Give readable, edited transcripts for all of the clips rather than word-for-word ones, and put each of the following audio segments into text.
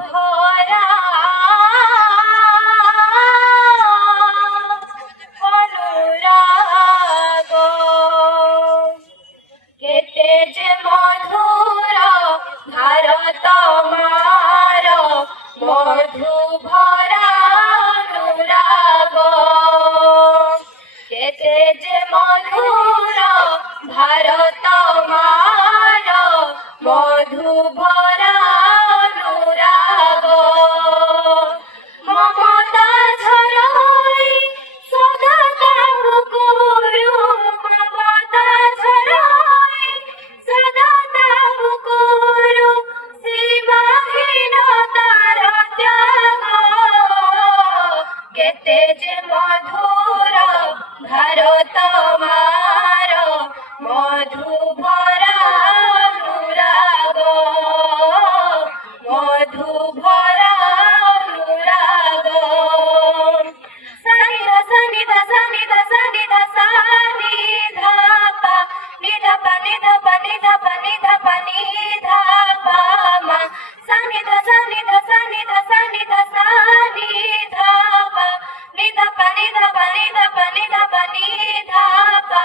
ভরা অনুরাগ কেতে যে মধুর ভারত মার মধু ভরা অনুরাগ কেতে যে মধুর ভারত মার মধু ভরা অনুরাগ মমতা ঝরাই সদা তাহু করু মমতা ঝরাই সদা তাহু করু সীমাহীন তার ত্যাগ কেতে যে মধুর ভারত মার মধু ভরা অনুরাগ মধু ভরা অনুরাগ সানিধা সানিধা সানিধা সানিধা সানিধা পা নিধা পা নিধা পা নিধা পা নিধা পা নিধা পা মা সানিধা সানিধা সানিধা সানিধা সানিধা পা নিধা পা নিধা পা নিধা পা নিধা পা নিধা পা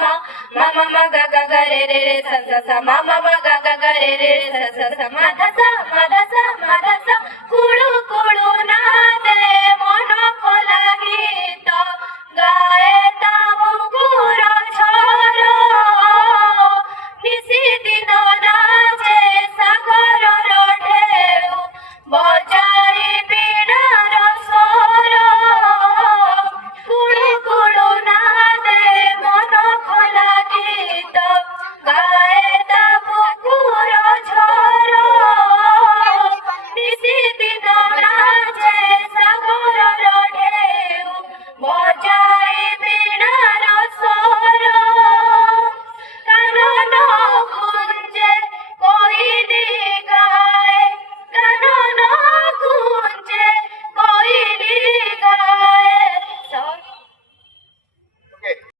মা mama maga ga ga re re re sa sa sa mama maga ga ga re re re sa sa sa ma dha sa